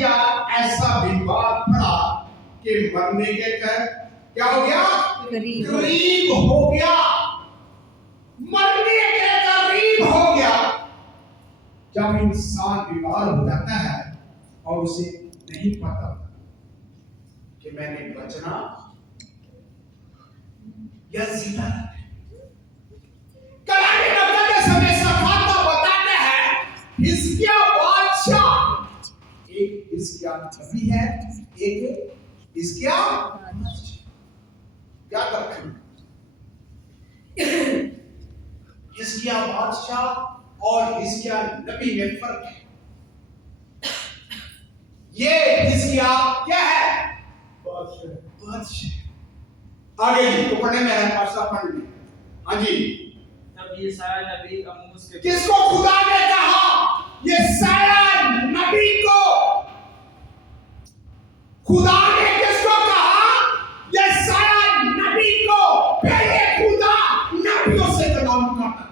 हिजकिया ऐसा बीमार पड़ा कि मरने के क्या हो गया? करीब हो गया, मरने के करीब हो गया। जब इंसान बीमार हो जाता है और उसे नहीं पता कि मैंने बचना या जीना, कलाम मुकद्दस हमें साफ बताते हैं हिजकिया बादशाह, एक हिजकिया नबी है, एक हिजकिया क्या करते हैं? हिजकिया बादशाह और हिजकिया नबी में फर्क है। ये हिजकिया क्या है? बादशाह। आगे तो पढ़ने में है, पासा पढ़ ले। हाँ जी। तब यशायाह नबी आमोस के किसको खुदा ने कहा? यशायाह नबी को। खुदा ने किसको कहा? यशायाह नबी को। पहले खुदा नबियों से कलाम करता था।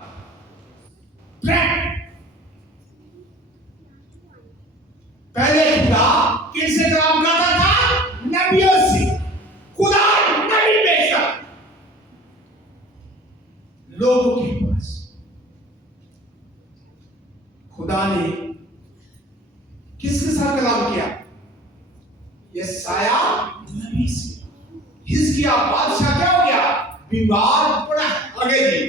पहले खुदा किससे कलाम करता था? नबियों से। खुदा नबी भेजता लोगों के पास। खुदा ने किसके साथ कलाम किया? यशायाह नबी से। हिजकिया बादशाह क्या हो गया? बीमार पड़ा। आगे जी।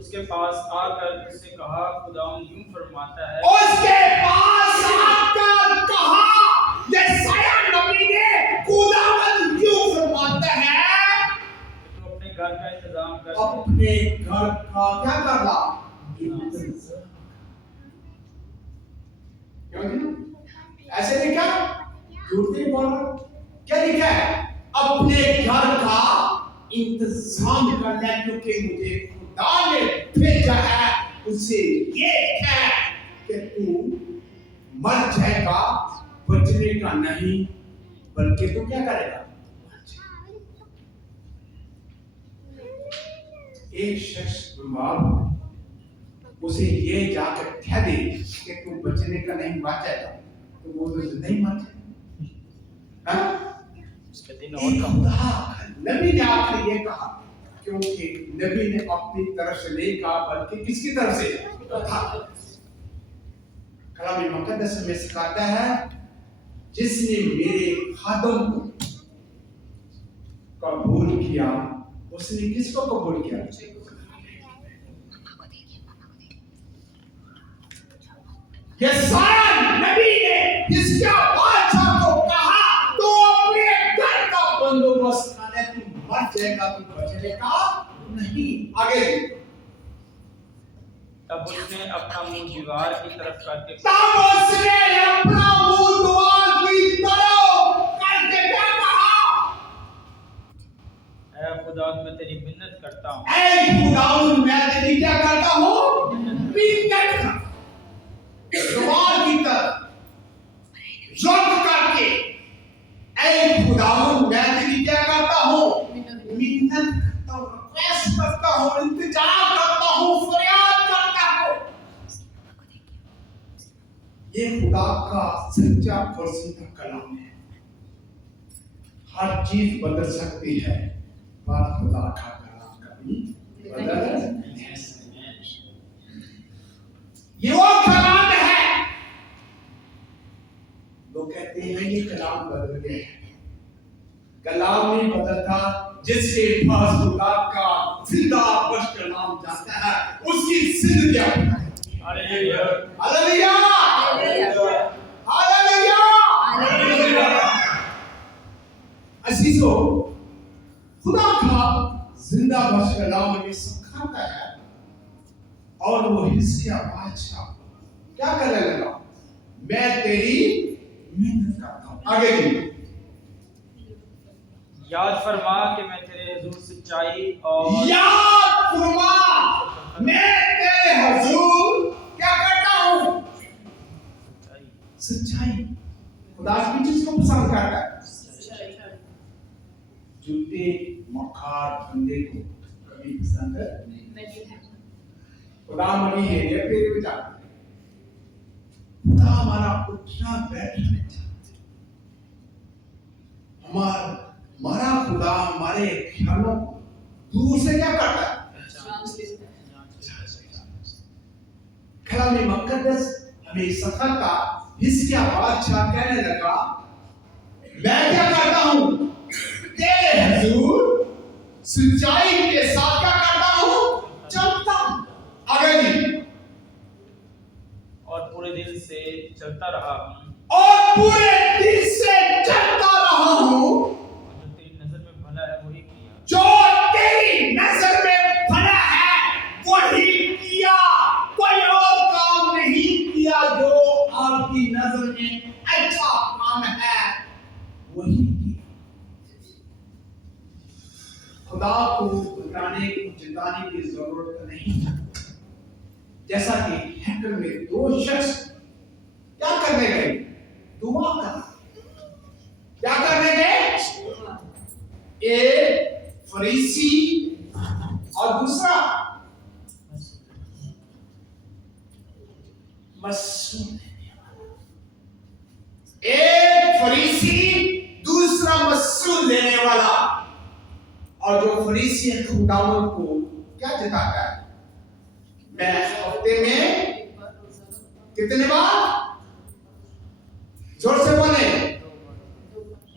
उसके पास आकर उससे कहा, खुदावंद यूं फरमाता है। उसके पास आकर कहा, यशायाह नबी ने, खुदावंद यूं फरमाता है, तो अपने घर का इंतजाम कर। अपने घर का क्या कर रहा? क्यों जी? ऐसे लिखा? झूठ नहीं बोल रहा। क्या लिखा है? अपने घर का इंतजाम करना, क्योंकि मुझे खुदा ने भेजा है। उसे ये है कि तू मर जाएगा, बचने का नहीं, बल्कि तू क्या करेगा? एक शख्स बीमार हो, उसे ये जाकर कह दे कि तू बचने का नहीं, मर जाएगा, तो वो तो नहीं मर जाएगा। उसके दिन और कम। नबी ने आकर ये कहा, क्योंकि नबी ने अपनी तरफ से नहीं कहा, बल्कि किसकी तरफ से कहा? कलाम मुकद्दस में सिखाता है, जिसने मेरे खादम को कबूल किया, उसने किसको कबूल किया? यशायाह नबी ने हिजकिया बादशाह को कहा, तो अपने घर का बंदोबस्त करने, तू मर जाएगा, तू बचने का नहीं। आगे। तब उसने अपना मुंह दीवार की तरफ करके क्या कहा? ऐ खुदावंद मैं तेरी मिन्नत करता हूँ। ऐ खुदावंद मैं तेरी क्या करता हूँ? मिन्नत। दीवार की तरफ रुख करके, ऐ खुदावंद मैं तेरी क्या करता हूँ? मिन्नत करता हूँ, रिक्वेस्ट करता हूँ, इंतजार करता हूँ, फरियाद करता हूँ। ये खुदा का सच्चा और सीधा कलाम है। हर चीज बदल सकती है, पर खुदा का कलाम कभी बदल नहीं सकता। ये वो कलाम है। लोग कहते हैं ये कलाम बदल गया। कलाम नहीं बदलता, जिसके पास खुदा का जिंदा बश कलाम जाता है, उसकी जिंदगी है। Hallelujah hallelujah hallelujah hallelujah. अजीजों, खुदा का जिंदा बश कलाम हमें सिखाता है, और वो हिजकिया बादशाह क्या करने लगा? मैं तेरी मिन्नत करता हूँ। आगे की। याद फरमा कि मैं तेरे हुजूर सच्चाई और याद फरमा, मैं तेरे हुजूर क्या करता हूँ? सच्चाई। खुदा की चीज को पसंद करता है। झूठे मक्कार बंदे को कभी पसंद नहीं है। खुदा मनी है, ये फिर विचार। खुदा हमारा उठना बैठना चाहते, हमारा खुदा हमारे ख्यालों को दूर से क्या करता है? कलाम मुकद्दस हमें सिखाता, इसकी आवाज कहने लगा, मैं क्या करता हूं? तेरे हुजूर सच्चाई के साथ क्या करता हूं? चलता हूं। आगे जी, और पूरे दिल से चलता रहा हूं, और पूरे दिल से चलता रहा हूं, जो तेरी नजर में भला है वही किया, जो तेरी नजर में भला है वही किया। कोई और काम नहीं किया, जो आपकी नजर में अच्छा काम है वही किया। खुदा को बताने चिताने की जरूरत नहीं। जैसा कि हैकल में दो शख्स क्या करने गए? दुआ कर। क्या करने गए? एक फरीसी और दूसरा मसूल। एक फरीसी, दूसरा मसूल देने वाला। और जो फरीसी खुदावंद को क्या जताता है? मैं हफ्ते में कितने बार? जोर से बोले,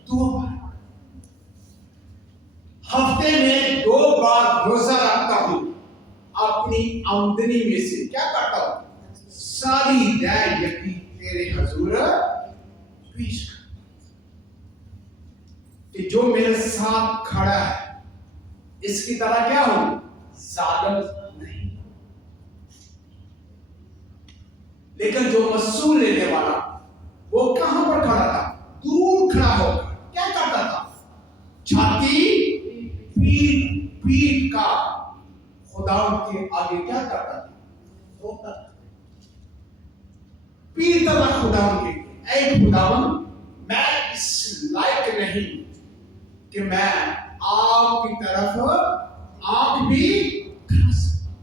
2 बार। हफ्ते में 2 बार रोजा रखता हूं, अपनी आमदनी में से क्या करता हूं? सारी दया यकी तेरे हुजूर पेश कर। कि जो मेरे साथ खड़ा है इसकी तरह क्या हूं? जालिम नहीं। लेकिन जो मसूल लेने वाला वो कहां पर खड़ा था? दूर खड़ा होकर क्या करता था? छाती पीठ का खुदा के आगे क्या करता था? रोता था। पीठ तक खुदा के, ऐ खुदावन, मैं इस लायक नहीं कि मैं आपकी तरफ आंख भी उठा सकूं।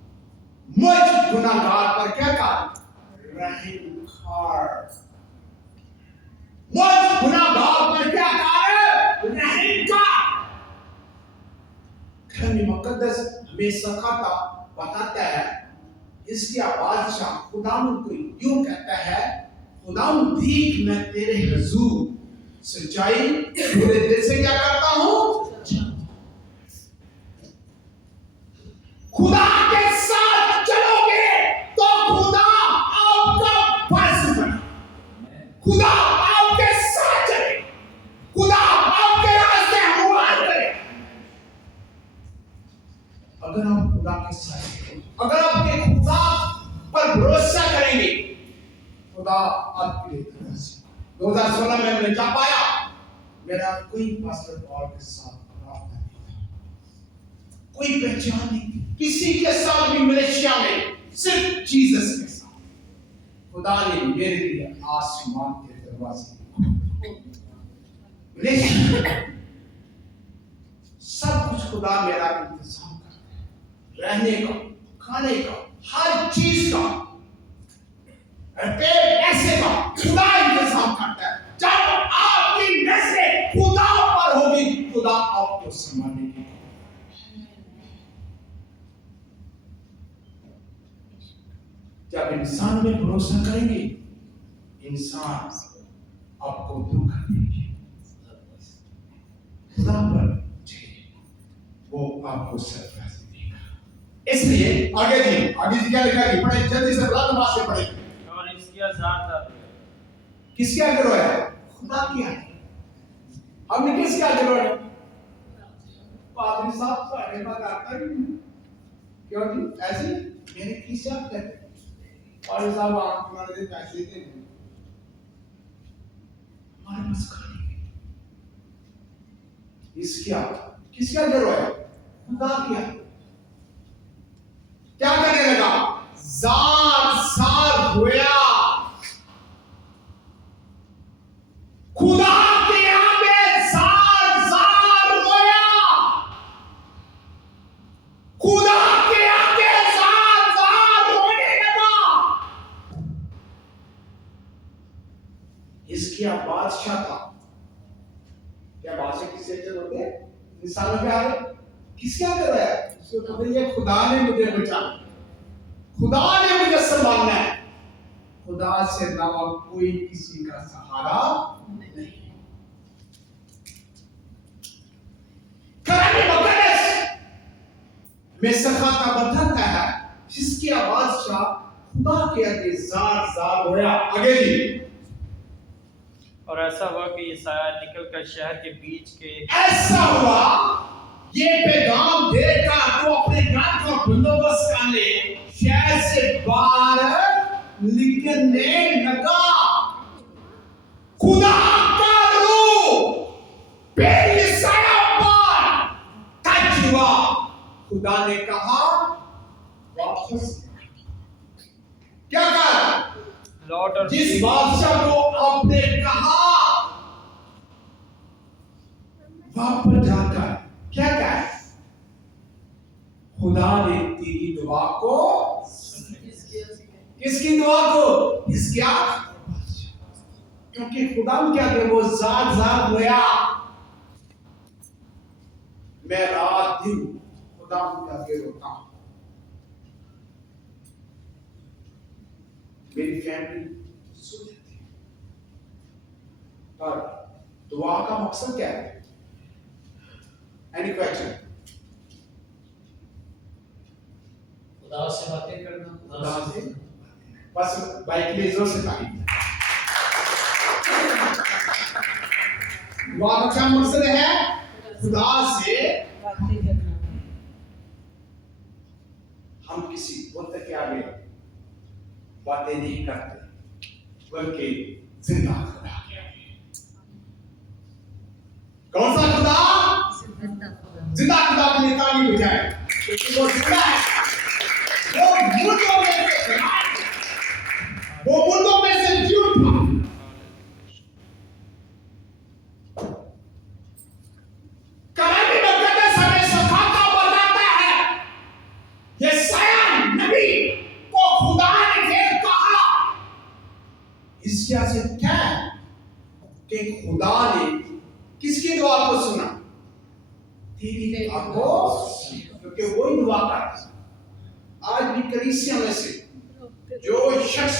मुझ गुनाहगार पर क्या कर? रहम कर। मुझ गुनाहगार पर क्या कर? रहम कर। कलाम मुकद्दस हमें सिखाता, बताता है, इसकी आवाज खुदावंद को यूं कहता है, खुदावंद देख, मैं तेरे हुजूर सच्चाई पूरे दिल से क्या करता हूं? खुदा के साथ चलोगे तो खुदा आपका फर्ज बना। खुदा आपके साथ चले, खुदा आपके रास्ते हमवार करे। अगर आप खुदा के साथ, अगर आपके खुदा पर भरोसा करेंगे, खुदा आपके लिए तरह से 2016 में मैं जा पाया, मेरा कोई पास्टर पॉल के साथ प्रार्थना नहीं था, कोई पहचान नहीं थी किसी के साथ भी मलेशिया में, सिर्फ जीसस के साथ। खुदा ने मेरे लिए आसमान के दरवाजे मलेशिया, सब कुछ खुदा मेरा इंतजाम करता है, रहने का, खाने का, हर चीज का, पैसे का खुदा इंतजाम करता है। जब आपकी नजरें खुदा पर होगी, खुदा आपको संभालेगी। जब इंसान में भरोसा करेंगे, इंसान आपको धोखा देंगे। खुदा पर वो आपको सरप्राइज देगा। इसलिए आगे जी क्या लिखा है? पढ़े जल्दी से, बड़ा से पढ़े। और इसकी आजाद किसके आगे रोया? खुदा की आगे। हमने किसके आगे रोया? पादरी साहब साढ़े बात आता ही नहीं। क्यों जी? ऐसे मेरे किस आप कहते? पादरी साहब आप हमारे पैसे देते हैं, हमारे पास खाने इसके आगे, किसके आगे रोया? खुदा की आगे। क्या करने लगा? जार रोया, खुदा के आगे जार रोया, खुदा के आगे जार रोने लगा। हिजकिय्याह बादशाह था। क्या बादशाह किससे अच्छे होते हैं? इंसानों के आगे किसके आगे रहा है? उसको पता ही है खुदा ने मुझे बचाना, खुदा ने मुझे संभालना है। खुदा से अलावा कोई किसी का सहारा नहीं। कलामी मुकद्दस में सखा का बताता है हिजकिय्याह बादशाह खुदा के आगे जार होया। आगे जी। और ऐसा हुआ कि यशायाह निकलकर शहर के बीच के ऐसा हुआ ये पैगाम देकर तो अपने घर का बंदोबस्त कर ले, शहर से बाहर निकलने लगा। खुदा का रूह फिर यशायाह पर टच हुआ। खुदा ने कहा वापस क्या कर लौट, और जिस बादशाह को आपने कहा वापस जाकर क्या कहा, खुदा ने तेरी दुआ को, किसकी दुआ को? हिजकिय्याह, क्योंकि खुदा क्या के वो जार होया। मैं रात दिन खुदा क्या के रोता हूं। मेरी फैमिली सो जाती है, पर दुआ का मकसद क्या है? Any question? खुदा से बातें करना, खुदा से बस बाइक में जोर से ताली। दुआ का क्या मकसद है? खुदा से बातें करना। हम किसी बुत के आगे बातें नहीं करते, बल्कि जिंदा खुदा के आगे। कौन सा खुदा? जिंदा खुदा के लिए ताली बजाए, क्योंकि वो जिंदा है। वो मुर्दों में से जी उठा। कलामी मुकद्दस हमें सखाता बताता है यशायाह नबी को खुदा ने फिर कहा। हिजकिय्याह से क्या है कि खुदा ने किसकी दुआ को सुना? तेरी दुआ को, क्योंकि वही दुआ करता है। आज भी कलीसिया में से जो शख्स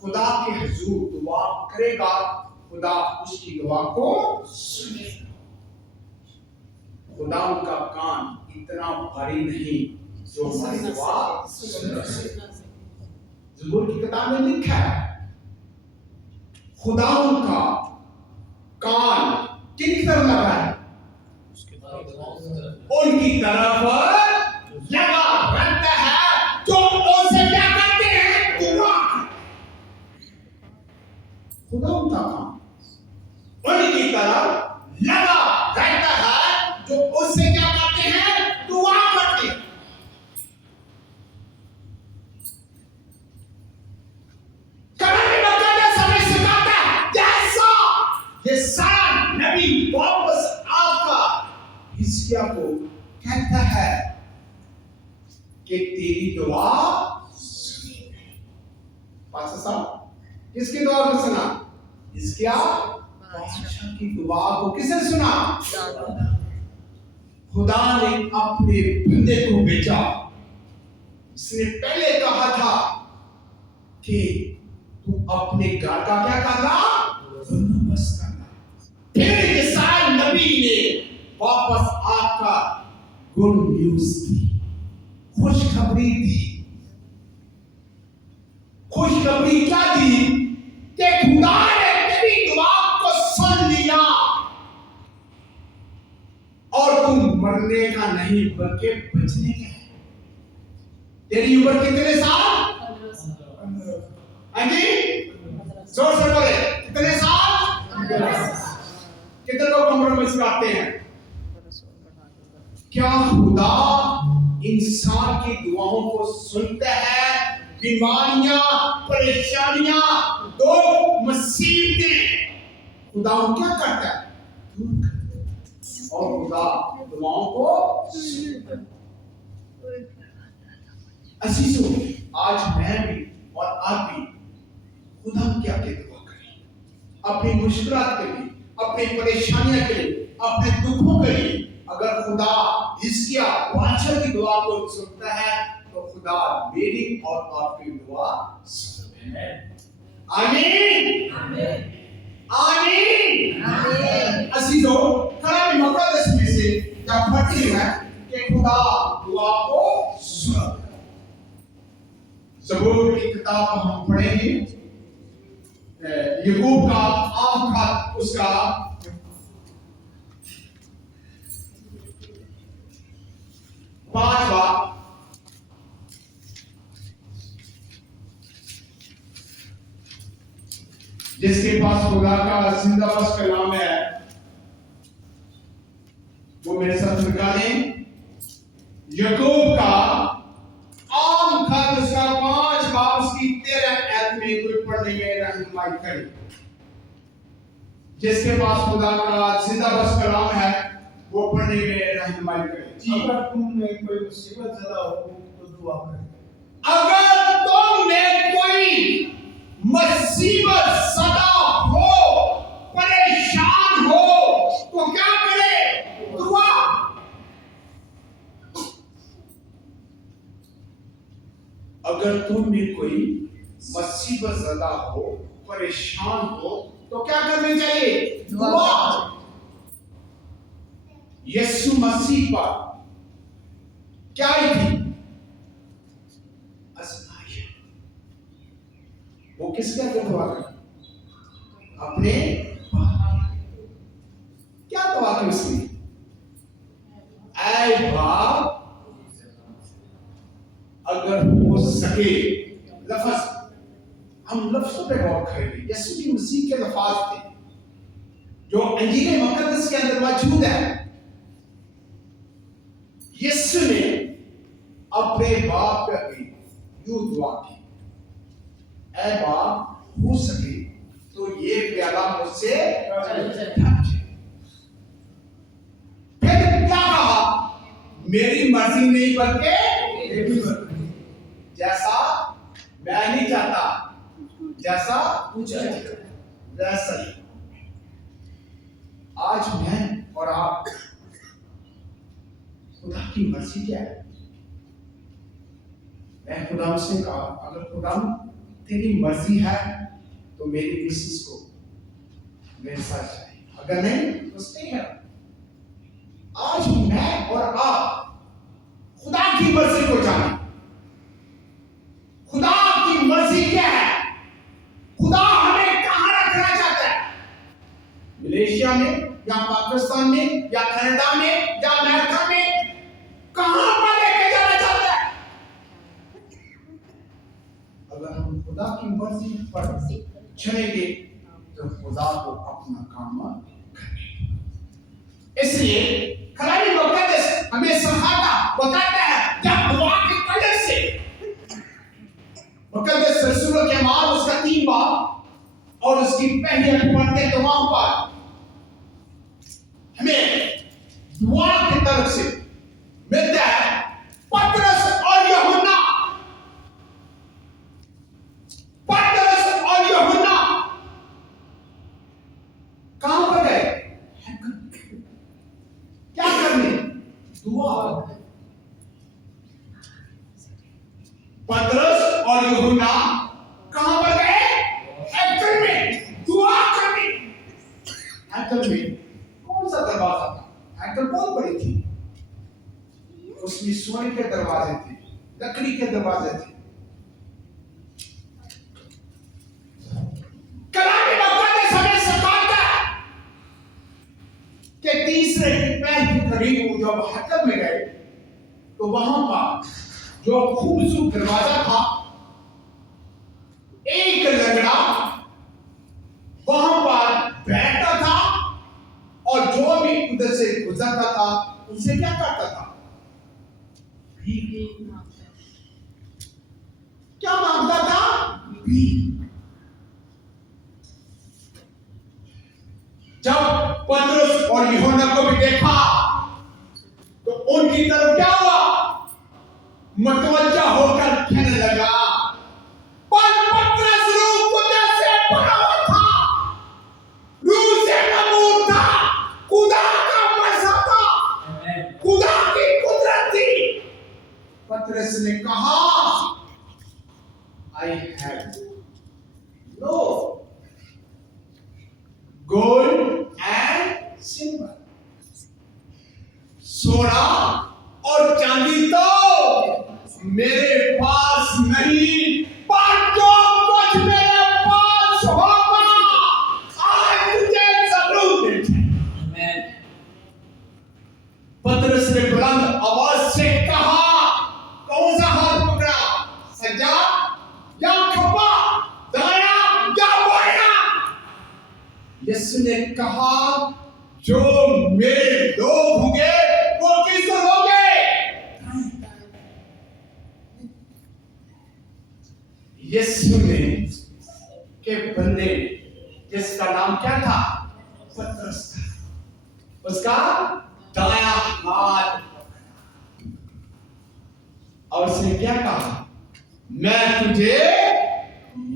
खुदा के हुजूर दुआ करेगा, खुदा उसकी दुआ को सुनेगा। खुदा उनका कान इतना भारी नहीं जो हमारी दुआ सुन सके। ज़बूर की किताब में लिखा है खुदा उनका कान किन तरफ लगा है? उनकी तरफ लगा रहता है जो उनसे क्या करते हैं? दुआ। खुदा उनका काम उनकी तरफ लगा रहता है जो उससे क्या करते हैं? दुआ करते हैं। कलामी मुकद्दस हमें सिखाता है जैसा यशायाह नबी वापस आकर हिजकिय्याह को कहता है कि तेरी दुआ सुनी गई। पास्टर साहब, किसकी दुआ को सुना? हिजकिय्याह बादशाह की दुआ को किसने सुना? खुदा ने अपने बंदे को भेजा। उसने पहले कहा था कि तू अपने घर का क्या करना? बंदोबस्त करना। फिर यशायाह नबी ने वापस आकर गुड न्यूज दी, खुशखबरी दी। खुशखबरी क्या दी? कि खुदा ने तेरी दुआ को सुन लिया और तुम मरने का नहीं बल्कि बचने का है। तेरी उम्र कितने साल? 15 हाँ जी, जोर से बोले, कितने साल? 15 कितने लोग कॉम्प्रोमाइज करते हैं? क्या खुदा इंसान की दुआओं को सुनता है? बीमारियां, परेशानियां, दुख, मुसीबतें खुदा क्या करता है? दूर करता है। और खुदा दुआओं को सुनता है। अजीजों, आज मैं भी और आप भी खुदा क्या के दुआ करें। अपनी मुश्किलात के लिए, अपनी परेशानियों के लिए, अपने दुखों के लिए अगर खुदा हिजकिय्याह बादशाह की दुआ को सुनता है तो खुदा मेरी और आपकी दुआ सुनता है। आमीन आमीन आमीन। अजीजों, कलाम मुक़द्दस में से जब पढ़ती है कि खुदा दुआ को सुनता है। ज़बूर की किताब हम पढ़ेंगे, याकूब का आम खत उसका 5वां जिसके पास खुदा का जिंदाबाद कलाम है वो मेरे साथ निकालें। याकूब का आम खत उसका 5वां उसकी 13 आयत में कोई पढ़ने में रहनुमाई करे। जिसके पास खुदा का जिंदाबाद कलाम है वो पढ़ने में रहनुमाई करे। अगर तुम में कोई मुसीबत ज़दा हो तो दुआ करें। अगर तुम में कोई मुसीबत ज़दा हो, परेशान हो तो क्या करे? दुआ। अगर तुम में कोई मुसीबत ज़दा हो, परेशान हो तो क्या करनी चाहिए? दुआ। यीशु मसीह पर क्या ही थी? आज़माइश। वो किसके आगे दुआ कर? अपने क्या दुआ की उसने? ऐ बाप, अगर हो सके, लफ्ज़ हम लफ्ज़ों पे गौर करेंगे। यीशु मसीह के लफ्ज़ थे जो अंजील मुक़द्दस के अंदर मौजूद है। यीशु ने अपने बाप पे यूं दुआ की, ऐ बाप, हो सके तो ये प्याला मुझसे हट जाए। फिर क्या कहा? मेरी मर्जी नहीं बल्कि तेरी मर्जी। जैसा मैं नहीं चाहता, जैसा तू चाहता वैसा ही। आज मैं और आप, खुदा की मर्जी क्या है? मैं खुदा से कहा, अगर खुदा तेरी मर्जी है तो मेरी मिसेस को मेरे साथ चाहिए, अगर नहीं तो स्टे है। आज मैं और आप खुदा की मर्जी को जाने। खुदा की मर्जी क्या है? खुदा हमें कहां रखना चाहता है? मलेशिया में या पाकिस्तान में या कनाडा में या अमेरिका में? कहां पर लेके जाना चाहता है? अगर हम खुदा की मर्जी पर चलेंगे तो खुदा को अपना काम करेंगे। इसलिए कलाम मुक़द्दस हमें बताता है जब दुआ की वजह से मुक़द्दस रसूलों के अमाल उसका 3 बाब और उसकी पहली आयत पढ़ते तो वहां पर हमें दुआ की तरफ से मिलता है। पतरस और यूहन्ना, पतरस और यूहन्ना कहां पर गए? क्या करने? दुआ। पतरस और यूहन्ना कहां पर गए? हैकल में दुआ करने। हैकल में कौन सा दरवाजा था? हैकल बहुत बड़ी थी, उसमें स्वर्ण के दरवाजे थे, लकड़ी के दरवाजे थे। कलाम मुक़द्दस हमें सिखाता है कि तीसरे पैर के करीब जब हैकल में गए तो वहां पर जो खूबसूरत दरवाजा था, एक लंगड़ा वहां पर बैठता था और जो भी उधर से गुजरता था उनसे क्या करता था? क्या मांगता था? जब पतरस और यूहन्ना को भी देखा तो उनकी तरफ क्या हुआ? मतवज्जा होकर कहने लगा। पर पतरस रूह कुदस से भरा हुआ था। नो, गोल्ड एंड सिल्वर, सोना और चांदी तो मेरे पास नहीं, पर जो कुछ मेरे पास होगा आज मुझे जरूर दे। आमेन। पतरस ने बुलंद आवाज से कहा, कौन सा हाथ पकड़ा, सज्जा या खब्बा, दाया या बाया? यीशु ने कहा, जो मेरे लोग होंगे वो किस होंगे? यीशु ने के बंदे जिसका नाम क्या था? पतरस था, उसका दाया हाथ और उसने क्या कहा, मैं तुझे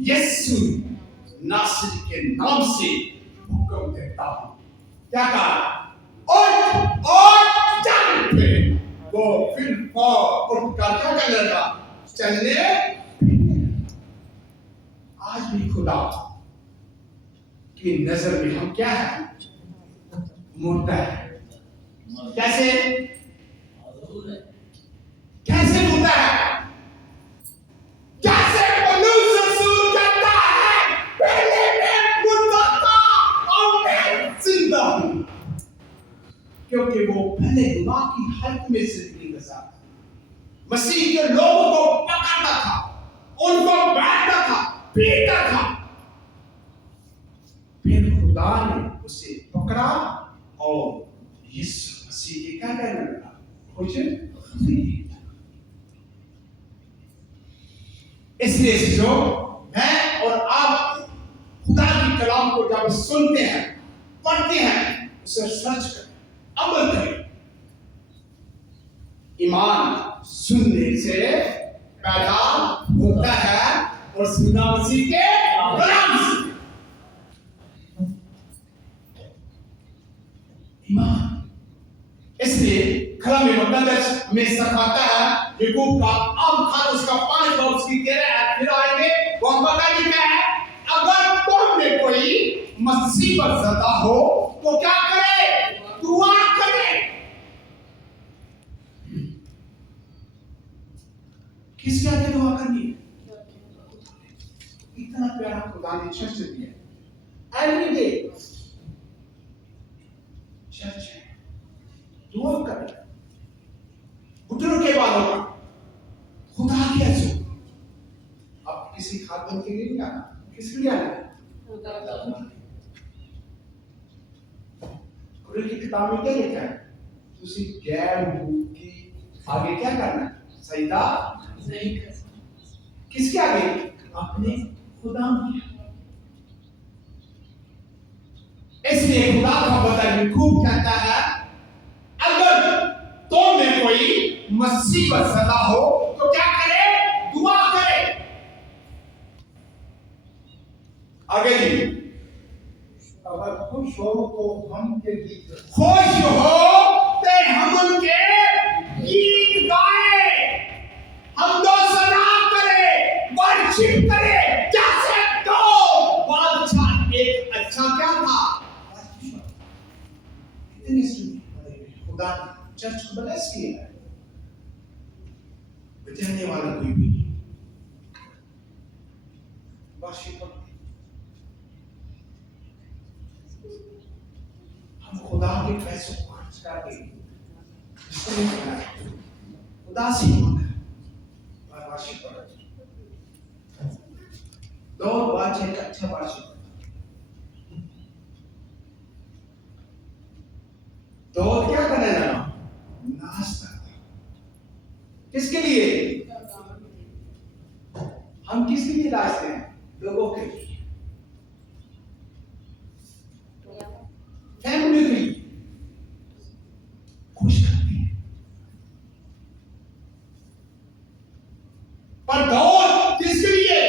यीशु नासरी के नाम से हुक्म देता हूं। क्या कहा? और चल पे। वो फिर उठकर क्या करने लगा? चलने। आज भी खुदा की नजर में हम क्या है? मुर्दा है। कैसे? कैसे मुर्दा है? कैसे पौलुस रसूल कहता है, पहले मैं मुर्दा था और मैं जिंदा हूं, क्योंकि वो पहले गुनाह की हालत में जिंदगी गुजारता था, मसीह के लोगों को पकड़ता था, उनको बैठता था, पीटता था, फिर खुदा ने उसे पकड़ा और यीशु मसीह के क्या करने लगा? कुछ इसलिए जो मैं और आप खुदा की कलाम को जब सुनते हैं, पढ़ते हैं, उसे सर्च करें, अमल करें। ईमान सुनने से पैदा होता है और सुना मसीह के कलाम से। ईमान इसलिए कलाम मुकद्दस में सिखाता है, याकूब का आम खान उसका 5 बार उसकी 13 फिर आएंगे, वहां पर लिखा है, अगर तुम में कोई मुसीबत ज़दा हो तो क्या करे? दुआ करे। किसके आगे दुआ करनी है? इतना प्यारा खुदा ने चर्च दिया, एवरी डे चर्च है, दुआ करें, घुटनों के बाद होगा खुदा की आंसू। अब किसी खातून के लिए नहीं आना, किसके लिए आना? कुरान की किताब में क्या लिखा है? तुसी गैर भूत की आगे क्या करना है? सजदा नहीं करना। किसके आगे? अपने खुदा के। इसलिए खुदा का बंदा खूब कहता है, अगर तुम में कोई मुसीबत ज़दा हो तो क्या करे? दुआ करे। आगे जी, अगर खुश हो तो हम के गीत गाएं। खुश हो ते हम उनके गीत गाए, हम दो सना करे, वर्शिप करे, जैसे तो बादशाह एक अच्छा क्या था? इतनी सुनी खुदा चर्च को ब्लेस किया है, बचाने वाला कोई भी नहीं। वर्शिप हम खुदा के पैसों को खर्च करके इसको नहीं करना है, उदासी होना है और वर्शिप करना है। दो बात एक अच्छा वर्शिप, तो क्या करने लगा? नाश्ता। किसके लिए? हम किसके लिए नाचते हैं? लोगों के लिए, फैमिली के लिए, खुश करते हैं। पर दौड़ किसके लिए?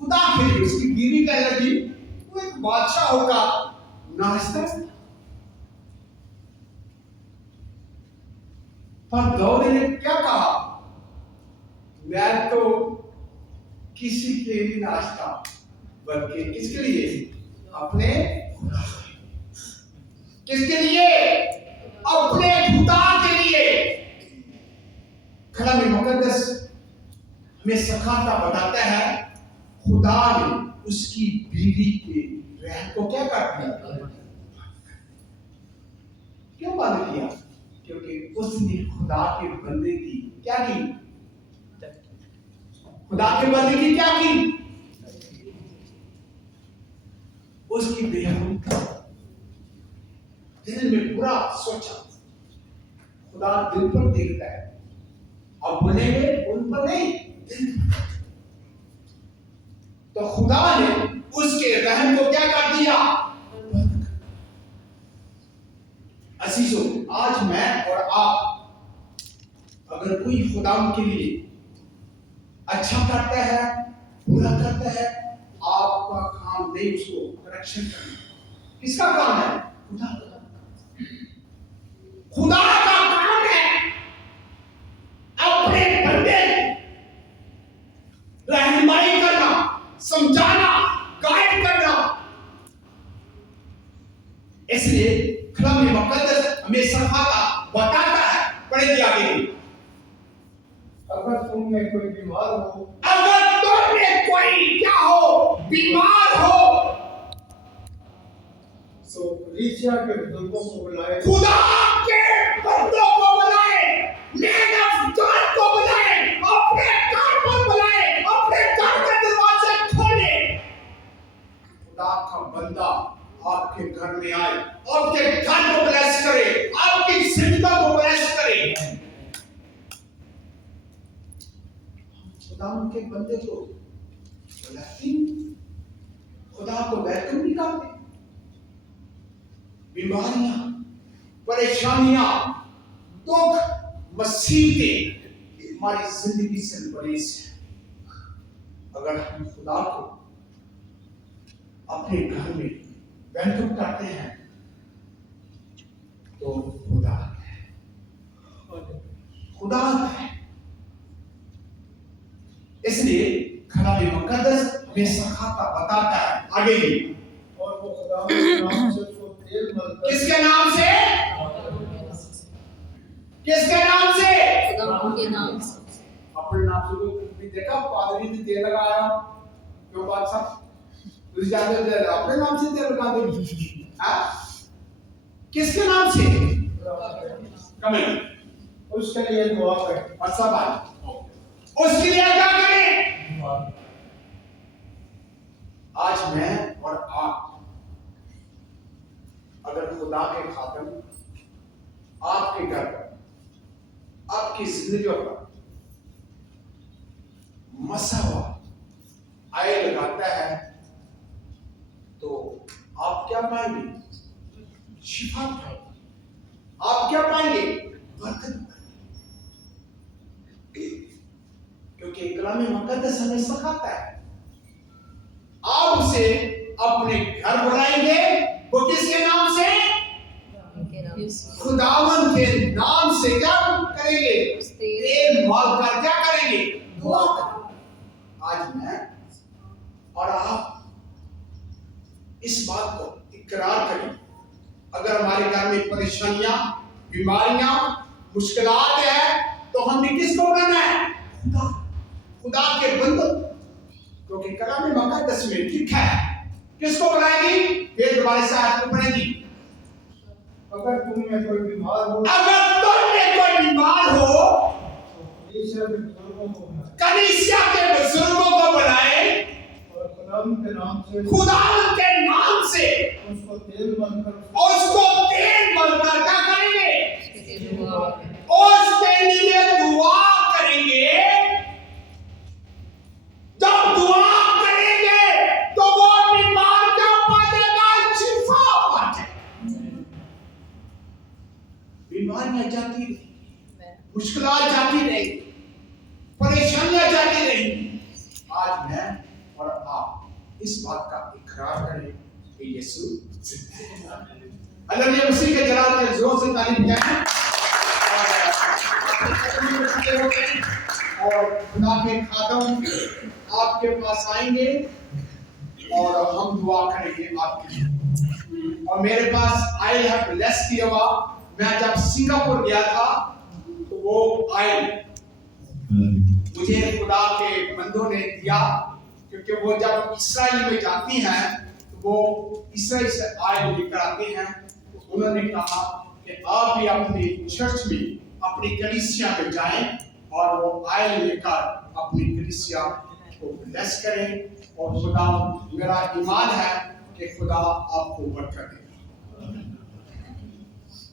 खुदा के लिए। उसकी बीवी कहने लगी, वो एक बादशाह होगा, नाश्ता। पर दौड़ ने क्या कहा? मैं तो किसी के लिए नाश्ता बल्कि किसके लिए? अपने किसके लिए? अपने खुदा के लिए। कलाम मुकद्दस हमें सिखाता बताता है खुदा ने उसकी बीवी के रहन को क्या कर दिया? क्यों बंद किया? क्योंकि उसने खुदा के बंदे की क्या की? खुदा के बंदे की क्या की? उसकी बेहद दिल में बुरा सोचा। खुदा दिल पर देखता है, अब बोलेंगे उन पर नहीं, दिल पर। तो खुदा ने उसके रहम को क्या कर दिया? अजीजों, आज मैं और आप अगर कोई खुदा के लिए अच्छा करता है, बुरा करता है, आपका काम नहीं उसको करेक्शन करना। किसका काम है? खुदा का। खुदा का काम है अपने बंदे रहनुमाई करना, समझाना, गाइड करना। इसलिए कलाम मुकद्दस हमें सिखाता बताता है। पढ़ेंगे आगे। अगर तुम में कोई बीमार हो, अगर तुम में कोई क्या हो? बीमार हो, तो कलीसिया के बुजुर्गों को बुलाए, खुदा के बंदों को बुलाए, मैन ऑफ गॉड को बुलाए, अपने घर पर बुलाए, अपने घर के दरवाजे खोले। खुदा का बंदा आपके घर में आए, आपके घर को ब्लेस करे, आपकी जिंदगी को ब्लेस करे। खुदा के बंदे को बुलाती, खुदा को वेलकम नहीं करते। बीमारियां, परेशानियां, दुख, मुसीबतें हमारी जिंदगी से बरीस है। अगर हम खुदा को अपने घर में वेलकम करते हैं तो खुदा है, खुदा है। इसलिए कलाम मुकद्दस हमें सिखाता बताता है आगे ही। और वो खुदा के नाम से उसको तेल मलकर, किसके नाम से? किसके नाम से? खुदा के नाम से। अपने नाम से कोई भी देखा? पादरी ने तेल लगाया क्यों? बात सब तुझे जाते थे अपने नाम से तेल लगा दे। हाँ? किसके नाम से? कमेंट। उसके लिए दुआ करें। और सब बात उसके लिए क्या करें? आज मैं और आप अगर खुदा के खातिर आपके घर पर, आपकी जिंदगियों पर मसा हुआ आय लगाता है तो आप क्या पाएंगे? शिफा पाएंगे। आप क्या पाएंगे? बरकत पाएंगे। क्योंकि कलाम मुकद्दस हमें सिखाता है आप उसे अपने घर बुलाएंगे, वो किसके नाम से? खुदावन के नाम से क्या करेंगे? तेल माल कर क्या करेंगे? दुआ करेंगे। आज मैं और आप इस बात को इकरार करें। अगर हमारे घर में परेशानियां, बीमारियां, मुश्किलात है तो हमने किसको बुलाना है? खुदा, खुदा के बंदों। क्योंकि कलाम मुकद्दस में लिखा है किसको बुलाएगी? फिर दोबारा से आयत को पढ़ेंगी। अगर तुम में कोई बीमार हो, अगर तुम में कोई बीमार हो, कलीसिया के बुजुर्गों को बुलाए, कलीसिया के बुजुर्गों को बुलाए और खुदा के नाम से, खुदा के नाम से उसको तेल मलकर, उसको तेल मलकर क्या करेंगे? उसके लिए दुआ करेंगे। जब दुआ करेंगे तो वो बीमार क्या पा जाएगा? शिफा पा जाएगा। बीमारियां जाती रहेंगी, मुश्किलात जाती रहेंगी, परेशानियां जाती रहेंगी। आज मैं और आप इस बात का इकरार करें कि यीशु जिंदा है। हालेलुया। मसीह के जलाल के जोर से तारीफ करें और खुदा के खादम आपके पास आएंगे और हम दुआ करेंगे आपके लिए। और मेरे पास आयल है ब्लेस किया हुआ। मैं जब सिंगापुर गया था तो वो आयल मुझे खुदा के बंदों ने दिया, क्योंकि वो जब इस्राएल में जाती हैं तो वो इस्राएल से आयल लेकर आते हैं। तो उन्होंने कहा कि आप भी अपनी चर्च में अपनी कलीसिया में जाएं और वो आयल लेकर अपनी कलीसिया को ब्लेस करें। और खुदा, मेरा ईमान है कि खुदा आपको बरकत दे।